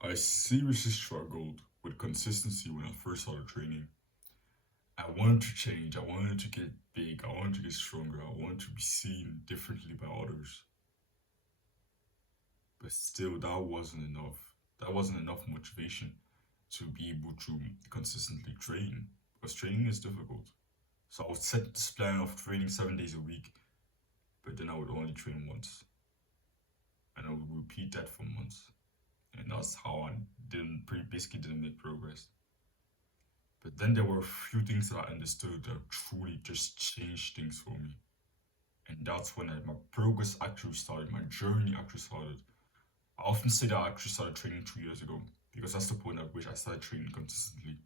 I seriously struggled with consistency when I first started training. I wanted to change, I wanted to get big, I wanted to get stronger, I wanted to be seen differently by others. But still, that wasn't enough. That wasn't enough motivation to be able to consistently train because training is difficult. So I would set this plan of training 7 days a week, but then I would only train once. And I would repeat that for months. And that's how I basically didn't make progress. But then there were a few things that I understood that truly just changed things for me. And that's when my progress actually started, my journey actually started. I often say that I actually started training 2 years ago because that's the point at which I started training consistently.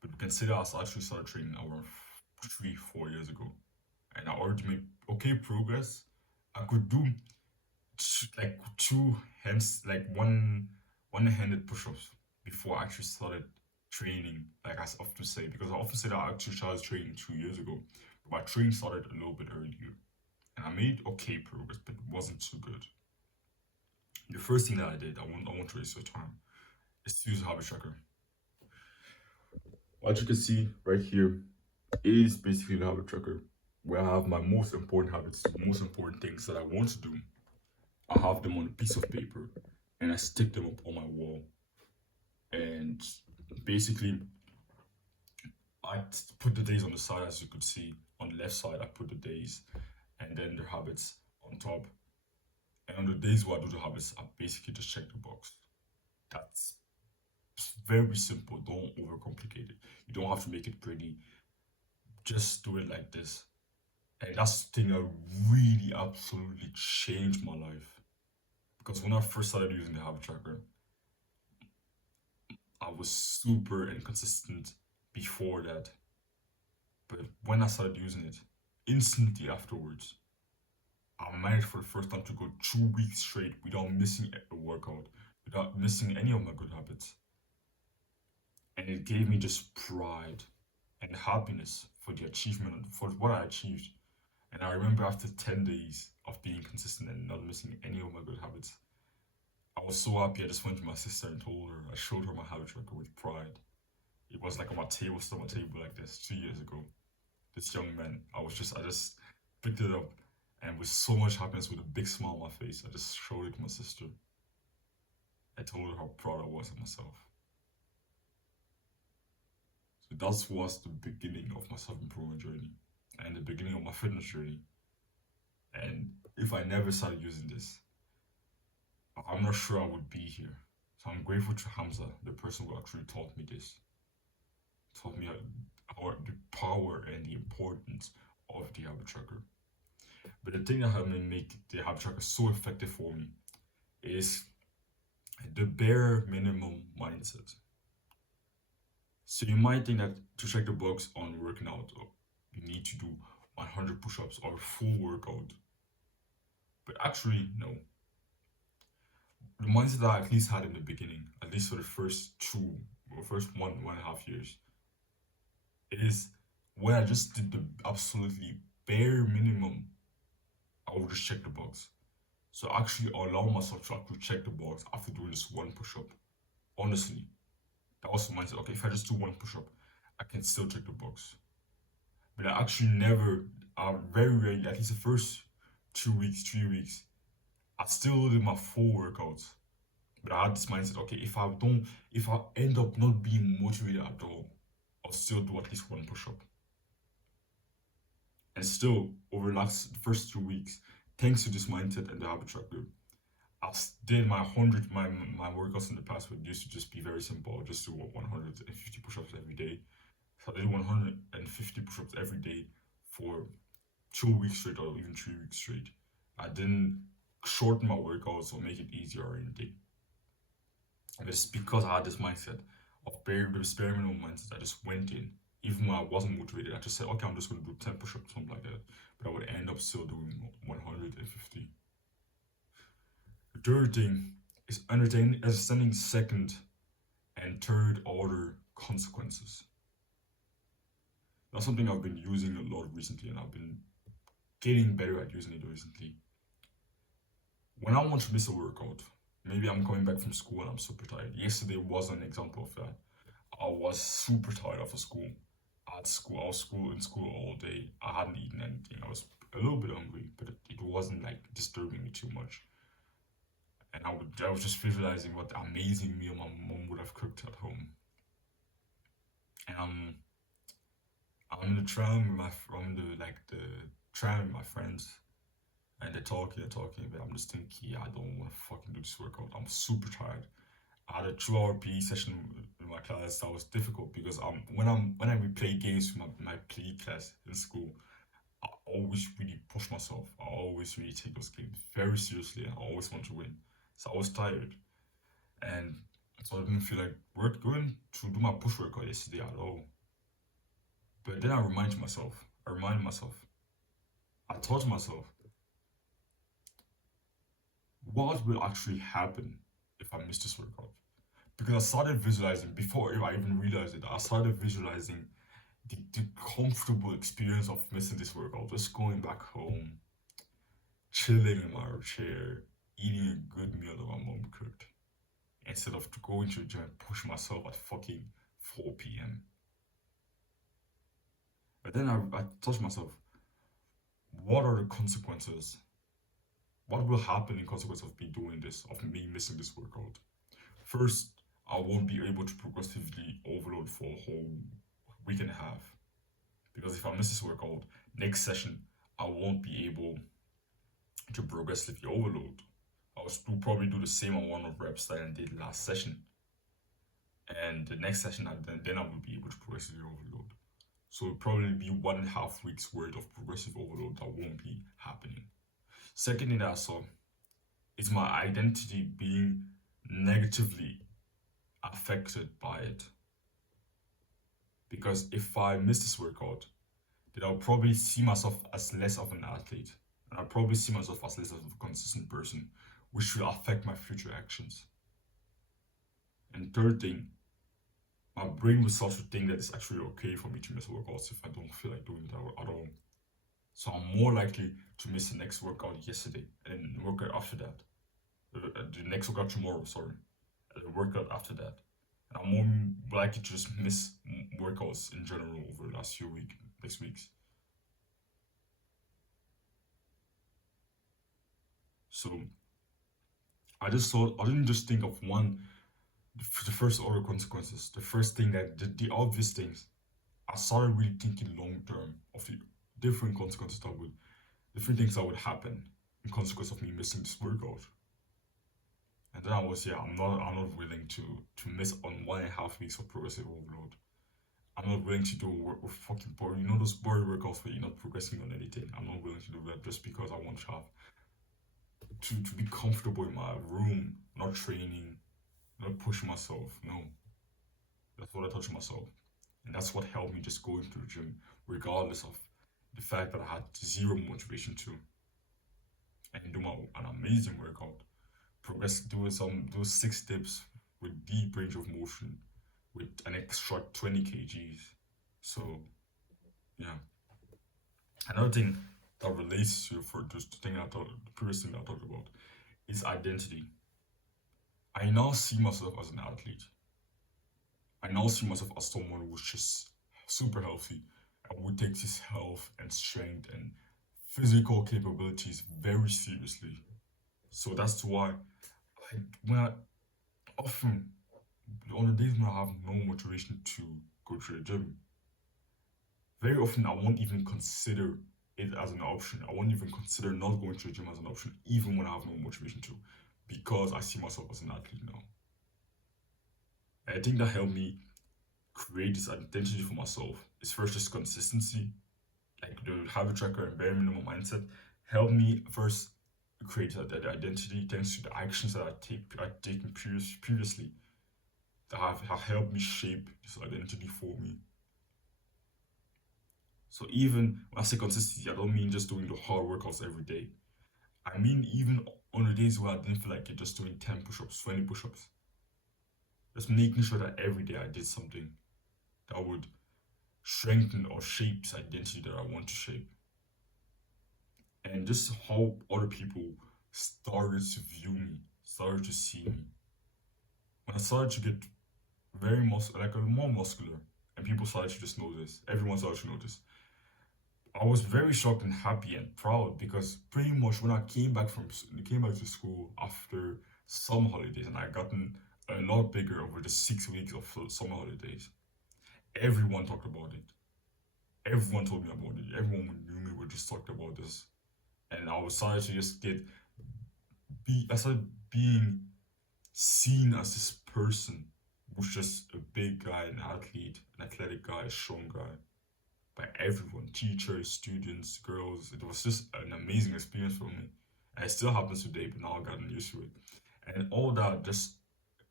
But we can say that I actually started training around 3, 4 years ago. And I already made okay progress. I could do like two hands, like one-handed push-ups before I actually started training. Like I often say, because I often say that I actually started training 2 years ago, but my training started a little bit earlier, and I made okay progress, but it wasn't too good. The first thing that I did, I want to waste your time, is to use a habit tracker. What you can see right here is basically the habit tracker, where I have my most important habits, most important things that I want to do. I have them on a piece of paper and I stick them up on my wall. And basically, put the days on the side, as you could see. On the left side, I put the days and then the habits on top. And on the days where I do the habits, I basically just check the box. That's very simple. Don't overcomplicate it. You don't have to make it pretty. Just do it like this. And that's the thing that really absolutely changed my life. Because when I first started using the habit tracker, I was super inconsistent before that. But when I started using it, instantly afterwards, I managed for the first time to go 2 weeks straight without missing a workout, without missing any of my good habits. And it gave me just pride and happiness for the achievement, for what I achieved. And I remember after 10 days of being consistent and not missing any of my good habits, I was so happy. I just went to my sister and told her, I showed her my habit tracker with pride. It was like on my table, still on my table like this 2 years ago. This young man, I just picked it up and with so much happiness, with a big smile on my face, I just showed it to my sister. I told her how proud I was of myself. So that was the beginning of my self-improvement journey and the beginning of my fitness journey. And if I never started using this, I'm not sure I would be here. So I'm grateful to Hamza, the person who actually taught me this, taught me the power and the importance of the habit tracker. But the thing that helped me make the habit tracker so effective for me is the bare minimum mindset. So you might think that to check the box on working out, you need to do 100 push-ups or a full workout. But actually, no. The mindset that I at least had in the beginning, at least for the first first 1.5 years, is when I just did the absolutely bare minimum, I would just check the box. So actually allow myself to actually check the box after doing this one push-up. Honestly, that was the mindset. Okay, if I just do one push-up, I can still check the box. But I actually never, very rarely, at least the first 2 weeks, 3 weeks, I still did my full workouts. But I had this mindset, okay, if I end up not being motivated at all, I'll still do at least one push up. And still, over the first 2 weeks, thanks to this mindset and the habit tracker, did my workouts in the past would used to just be very simple, just do 150 push-ups every day. So I did 150 push-ups every day for 2 weeks straight or even 3 weeks straight. I didn't shorten my workouts or make it easier or anything. And it's because I had this mindset of bare minimum mindset. I just went in, even when I wasn't motivated. I just said, okay, I'm just going to do 10 push-ups, something like that. But I would end up still doing 150. The third thing is understanding second and third order consequences. That's something I've been using a lot recently, and I've been getting better at using it recently. When I want to miss a workout, Maybe I'm coming back from school and I'm super tired. Yesterday was an example of that. I was super tired after school. I was in school all day. I hadn't eaten anything. I was a little bit hungry, but it wasn't like disturbing me too much. And I was just visualizing what amazing meal my mom would have cooked at home. And I'm in the tram with the tram with my friends, and they're talking, but I'm just thinking, yeah, I don't want to fucking do this workout. I'm super tired. I had a 2 hour PE session in my class that was difficult because when I replay games with my PE class in school, I always really push myself. I always really take those games very seriously and I always want to win. So I was tired and so I didn't feel like work going to do my push workout yesterday at all. But then I reminded myself, I thought to myself, what will actually happen if I miss this workout? Because I started visualizing before I even realized it. I started visualizing the comfortable experience of missing this workout, just going back home, chilling in my chair, eating a good meal that my mom cooked, instead of going to the gym and push myself at fucking 4 p.m. But then I thought to myself, what are the consequences? What will happen in consequence of me doing this, of me missing this workout? First, I won't be able to progressively overload for a whole week and a half. Because if I miss this workout, next session, I won't be able to progressively overload. I'll still probably do the same amount of reps that I did last session. And the next session, then I will be able to progressively overload. So it'll probably be 1.5 weeks worth of progressive overload that won't be happening. Second thing that I saw is my identity being negatively affected by it. Because if I miss this workout, then I'll probably see myself as less of an athlete. And I'll probably see myself as less of a consistent person, which will affect my future actions. And third thing, my brain will start to think that it's actually okay for me to miss workouts if I don't feel like doing it at all. So I'm more likely to miss the next workout yesterday and workout after that. The next workout tomorrow, sorry. And the workout after that. And I'm more likely to just miss workouts in general over the last few next weeks. So I didn't just think of one, the first order consequences, the first thing the obvious things. I started really thinking long term of the different consequences different things that would happen in consequence of me missing this workout. And then I was, yeah, I'm not willing to miss on 1.5 weeks of progressive overload. I'm not willing to do fucking boring, those boring workouts where you're not progressing on anything. I'm not willing to do that just because I want to have to be comfortable in my room, not training, not pushing myself. No, that's what I touched myself, and that's what helped me just go into the gym, regardless of the fact that I had zero motivation to, and an amazing workout. Progress do 6 dips with deep range of motion, with an extra 20 kgs. So yeah, another thing that relates to for just the thing the previous thing that I talked about is identity. I now see myself as an athlete. I now see myself as someone who's just super healthy and who takes his health and strength and physical capabilities very seriously. So that's why when I often, on the days when I have no motivation to go to the gym, very often I won't even consider it as an option. I won't even consider not going to the gym as an option, even when I have no motivation to, because I see myself as an athlete now. And I think that helped me create this identity for myself. It's first just consistency, like the habit tracker and bare minimum mindset, helped me first create that identity thanks to the actions that I've taken previously that have helped me shape this identity for me. So even when I say consistency, I don't mean just doing the hard workouts every day. I mean even on the days where I didn't feel like it, just doing 10 push-ups, 20 push-ups. Just making sure that every day I did something that would strengthen or shape this identity that I want to shape. And just how other people started to view me started to see me. When I started to get like a more muscular, and people started to just notice. Everyone started to notice. I was very shocked and happy and proud because pretty much when I came back to school after summer holidays and I gotten a lot bigger over the 6 weeks of summer holidays, everyone talked about it. Everyone told me about it. Everyone who knew me would just talked about this, and I was started to just I started being seen as this person who's just a big guy, an athlete, an athletic guy, a strong guy by everyone, teachers, students, girls. It was just an amazing experience for me. And it still happens today, but now I've gotten used to it. And all that just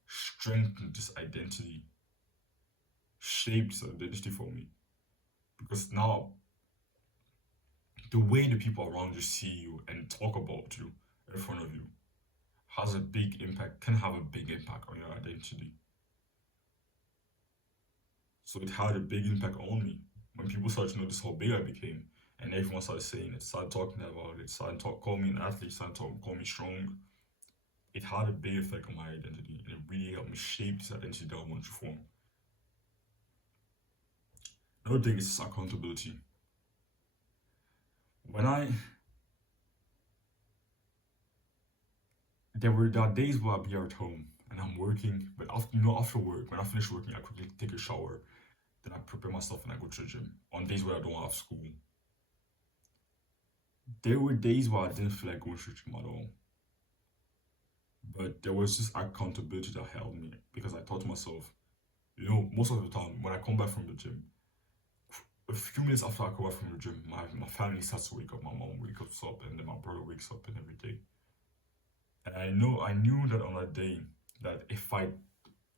strengthened this identity, shaped this identity for me. Because now the way the people around you see you and talk about you in front of you has a big impact, can have a big impact on your identity. So it had a big impact on me when people started to notice how big I became, and everyone started saying it, started talking about it, call me an athlete, call me strong. It had a big effect on my identity, and it really helped me shape this identity that I want to form. Another thing is accountability. When I there are days where I'll be at home and I'm working, but after work, when I finish working, I quickly take a shower, then I prepare myself and I go to the gym. On days where I don't have school, there were days where I didn't feel like going to the gym at all. But there was this accountability that held me because I thought to myself, most of the time when I come back from the gym, a few minutes after I come back from the gym, my family starts to wake up. My mom wakes up, and then my brother wakes up, and every day. And I knew that on that day that if I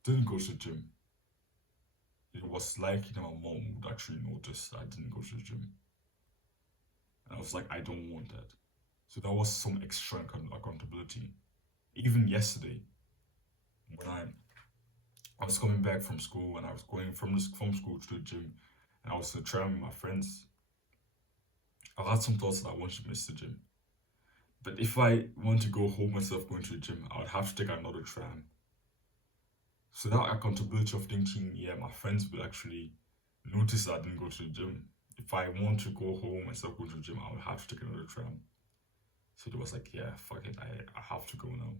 didn't go to the gym, it was likely that my mom would actually notice that I didn't go to the gym. And I was like, I don't want that. So that was some extra accountability. Even yesterday, when I was coming back from school and I was going from school to the gym, and I was traveling with my friends, I had some thoughts that I wanted to miss the gym. But if I want to go home instead of going to the gym, I would have to take another tram. So that accountability of thinking, yeah, my friends will actually notice that I didn't go to the gym. If I want to go home instead of going to the gym, I would have to take another tram. So it was like, yeah, fuck it, I have to go now.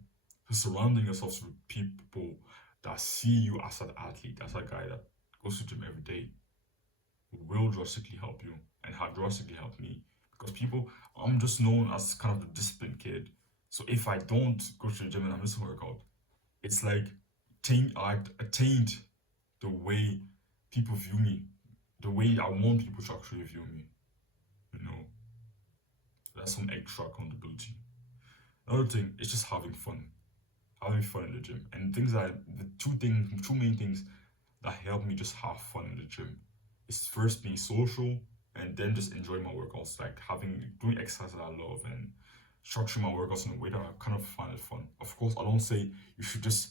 So surrounding yourself with people that see you as an athlete, as a guy that goes to the gym every day, will drastically help you and have drastically helped me. Because I'm just known as kind of a disciplined kid. So if I don't go to the gym and I miss a workout, it's like I attained the way people view me, the way I want people to actually view me. You know, that's some extra accountability. Another thing is just having fun in the gym, and two main things that help me just have fun in the gym is first being social and then just enjoying my workouts, like doing exercise that I love and structuring my workouts in a way that I kind of find it fun. Of course, I don't say you should just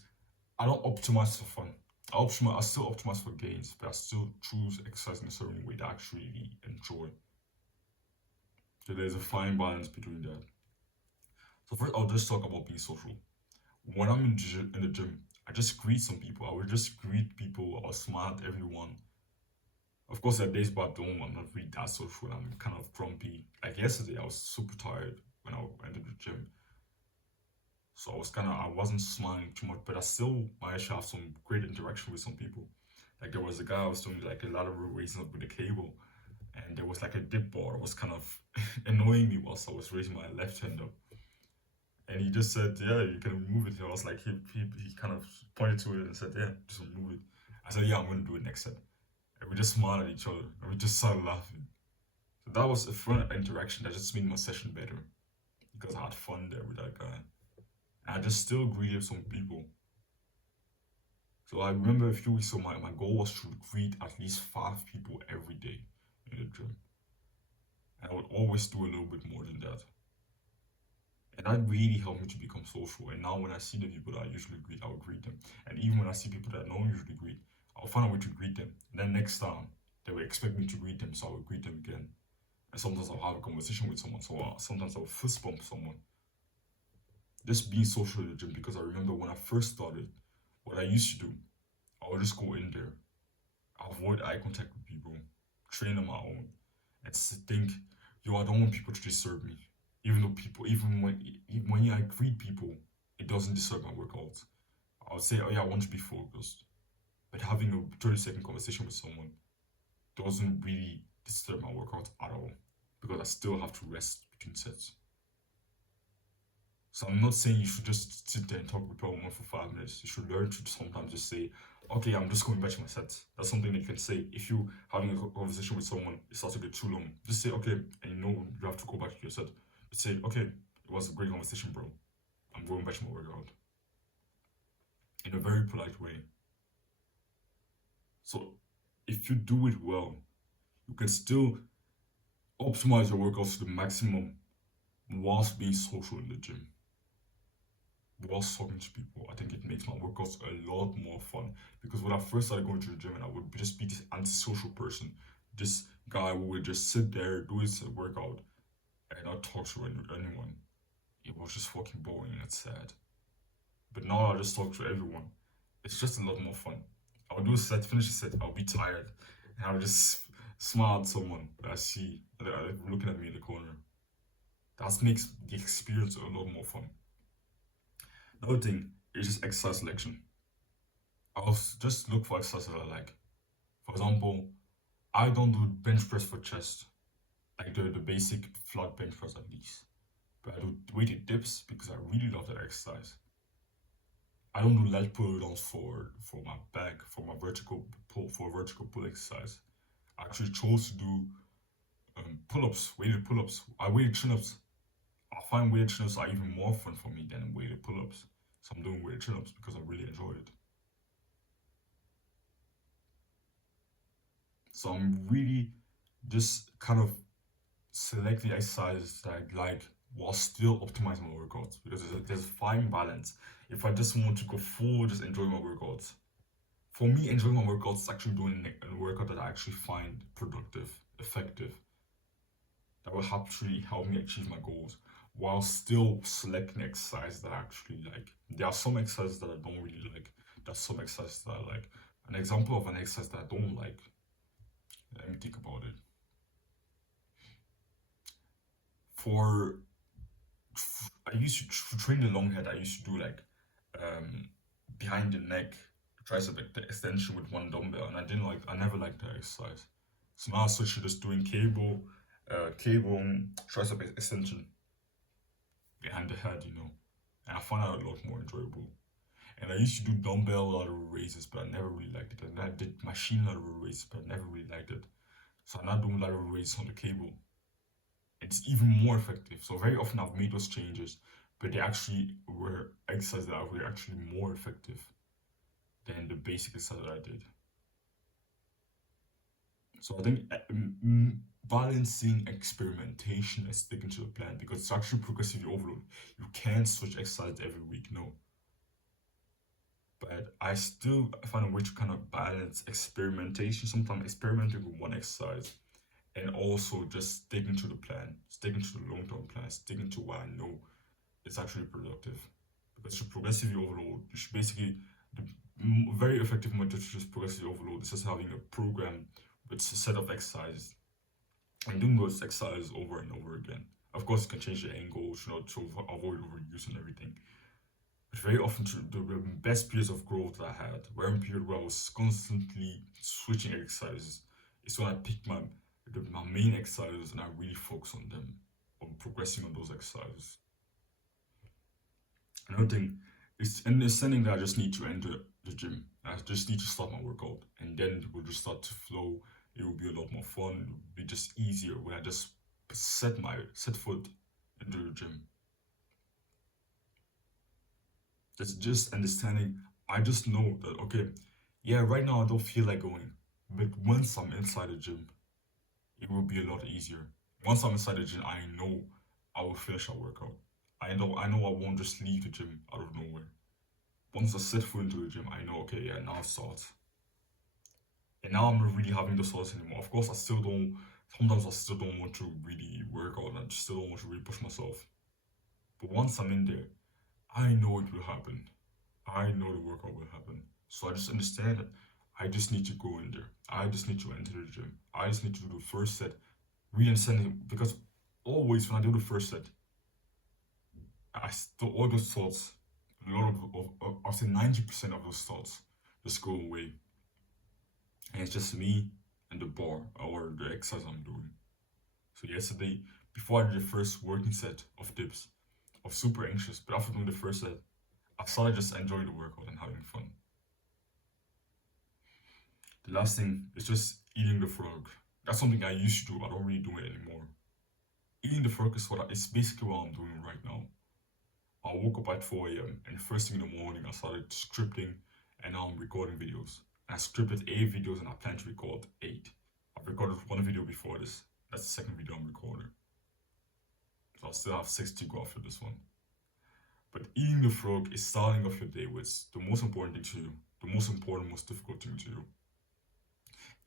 I don't optimize for fun. I still optimize for gains, but I still choose exercise in a certain way that I actually enjoy. So there's a fine balance between that. So first, I'll just talk about being social. When I'm in the gym, I just greet some people. I would just greet people or smile at everyone. Of course, there are days where I'm not really that social. I'm kind of grumpy. Like yesterday, I was super tired when I entered the gym. So I wasn't smiling too much, but I still managed to have some great interaction with some people. Like there was a guy I was doing like a lot of raising up with the cable, and there was like a dip bar that was kind of annoying me whilst I was raising my left hand up. And he just said, "Yeah, you can remove it." I was like, he kind of pointed to it and said, "Yeah, just remove it." I said, "Yeah, I'm gonna do it next set." And we just smiled at each other and we just started laughing. So that was a fun interaction that just made my session better because I had fun there with that guy. And I just still greeted some people. So I remember a few weeks ago, my goal was to greet at least 5 people every day in the gym. And I would always do a little bit more than that. And that really helped me to become social. And now when I see the people that I usually greet, I will greet them. And even when I see people that I don't usually greet, I'll find a way to greet them. And then next time, they will expect me to greet them, so I will greet them again. And sometimes I'll have a conversation with someone, so sometimes I'll fist bump someone. just being social in the gym, because I remember when I first started, what I used to do, I would just go in there, avoid eye contact with people, train on my own, and think, yo, I don't want people to disturb me. Even though people, even when I greet people, it doesn't disturb my workouts. I would say, oh yeah, I want to be focused. But having a 30-second conversation with someone doesn't really disturb my workout at all, because I still have to rest between sets. So I'm not saying you should just sit there and talk with someone for 5 minutes. You should learn to sometimes just say, okay, I'm just going back to my sets. That's something that you can say. If you having a conversation with someone, it starts to get too long. Just say, okay, and you know you have to go back to your set. Just say, okay, it was a great conversation, bro. I'm going back to my workout. In a very polite way. So if you do it well, you can still optimize your workouts to the maximum whilst being social in the gym, whilst talking to people. I think it makes my workouts a lot more fun, because when I first started going to the gym, and I would just be this antisocial person, this guy who would just sit there, do his workout, and not talk to anyone. It was just fucking boring and sad. But now I just talk to everyone. It's just a lot more fun. I'll do a set, finish a set, I'll be tired, and I'll just smile at someone that I see that are looking at me in the corner. That makes the experience a lot more fun. Another thing is just exercise selection. I'll just look for exercises I like. For example, I don't do bench press for chest, like the basic flat bench press at least. But I do weighted dips because I really love that exercise. I don't do lat pull downs for my back, for my vertical pull, for vertical pull exercise. I actually chose to do pull-ups, weighted pull-ups. I weighted chin-ups. I find weighted chin-ups are even more fun for me than weighted pull-ups. So I'm doing weighted chin-ups because I really enjoy it. So I'm really just kind of selecting exercises that I like while still optimizing my workouts, because there's a fine balance. If I just want to go full, just enjoy my workouts. For me, enjoying my workouts is actually doing a workout that I actually find productive, effective, that will actually help me achieve my goals, while still selecting exercise that I actually like. There are some exercises that I don't really like. There's some exercises that I like. An example of an exercise that I don't like. Let me think about it. For I used to train the long head. I used to do like um, behind the neck tricep extension with one dumbbell, and I didn't like. I never liked that exercise. So now I switched to just doing cable tricep extension behind the head, and I found that a lot more enjoyable. And I used to do dumbbell lateral raises, but I never really liked it. And I did machine lateral raises, but I never really liked it. So I'm not doing lateral raises on the cable. It's even more effective. So very often I've made those changes, but they actually were exercises that were actually more effective than the basic exercise that I did. So I think balancing experimentation and sticking to the plan, because it's actually progressively overload. You can't switch exercise every week, no. But I still find a way to kind of balance experimentation, sometimes experimenting with one exercise, and also just sticking to the plan, sticking to the long-term plan, sticking to what I know is actually productive. Because you progressively overload, you should basically, the very effective method to just progressively overload is just having a program with a set of exercises and doing those exercises over and over again. Of course, you can change the angles, to avoid overuse and everything. But very often, the best periods of growth that I had were in a period where I was constantly switching exercises. It's when I picked my main exercises and I really focus on them, on progressing on those exercises. Another thing is understanding that I just need to enter the gym. I just need to start my workout, and then it will just start to flow. It will be a lot more fun. It will be just easier when I just set foot into the gym. That's just understanding. I just know that, okay, yeah, right now I don't feel like going, but once I'm inside the gym, it will be a lot easier. Once I'm inside the gym, I know I will finish our workout. I know I won't just leave the gym out of nowhere. Once I set foot into the gym, I know, okay, yeah, now it starts. And now I'm not really having those thoughts anymore. Of course, sometimes I still don't want to really work out, and I still don't want to really push myself. But once I'm in there, I know it will happen. I know the workout will happen. So I just understand that I just need to go in there. I just need to enter the gym. I just need to do the first set. We understand it because always when I do the first set, I still all those thoughts, a lot I'll say 90% of those thoughts just go away. And it's just me and the bar or the exercise I'm doing. So yesterday, before I did the first working set of dips, I was super anxious, but after doing the first set, I started just enjoying the workout and having fun. The last thing is just eating the frog. That's something I used to do. I don't really do it anymore. Eating the frog is it's basically what I'm doing right now. I woke up at 4 a.m. and first thing in the morning I started scripting and now I'm recording videos. And I scripted 8 videos and I plan to record 8. I've recorded one video before this. That's the second video I'm recording. So I'll still have 6 to go after this one. But eating the frog is starting off your day with the most important thing to you, the most important, most difficult thing to you.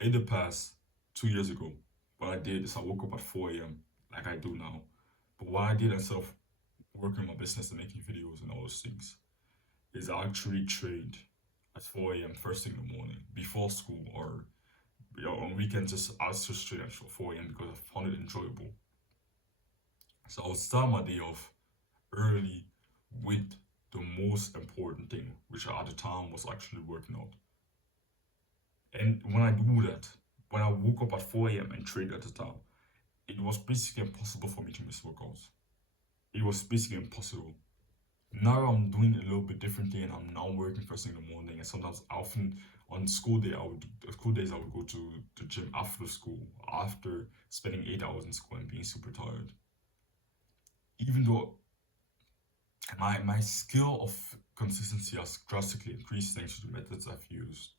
In the past, 2 years ago, what I did is I woke up at 4 a.m. like I do now. But what I did instead of working on my business and making videos and all those things is I actually trained at 4 a.m. first thing in the morning before school or on weekends. I was just train at 4 a.m. because I found it enjoyable. So I would start my day off early with the most important thing, which at the time was actually working out. And when I do that, when I woke up at 4 a.m. and trained at the time, it was basically impossible for me to miss workouts. It was basically impossible. Now I'm doing a little bit differently and I'm now working first thing in the morning and sometimes often on school days I would go to the gym after school, after spending 8 hours in school and being super tired. Even though my skill of consistency has drastically increased thanks to the methods I've used,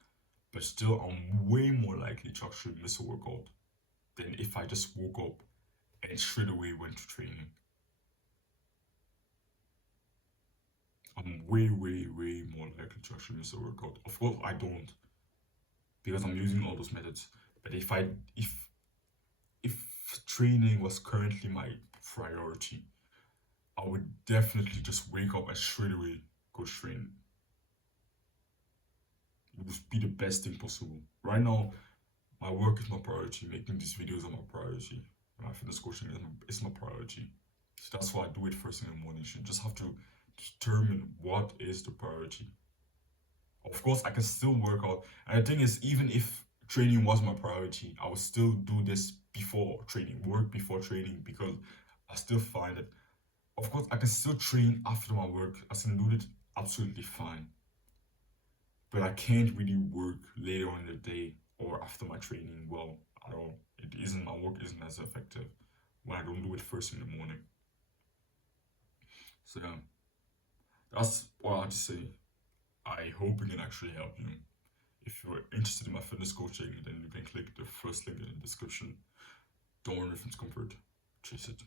but still I'm way more likely to actually miss a workout than if I just woke up and straight away went to training. I'm way, way, way more likely to actually miss a workout. Of course, I don't because I'm using all those methods. But if training was currently my priority, I would definitely just wake up and straight away go train. It would be the best thing possible. Right now, my work is my priority. Making these videos are my priority. My fitness coaching is my priority. So that's why I do it first thing in the morning. You just have to determine what is the priority. Of course, I can still work out. And the thing is, even if training was my priority, I would still do this before training, work before training, because I still find that, of course, I can still train after my work. I can do it absolutely fine. But I can't really work later on in the day or after my training well at all. My work isn't as effective when I don't do it first thing in the morning. So yeah, that's what I have to say. I hope it can actually help you. If you're interested in my fitness coaching, then you can click the first link in the description. Don't worry if it's comfort. Chase it.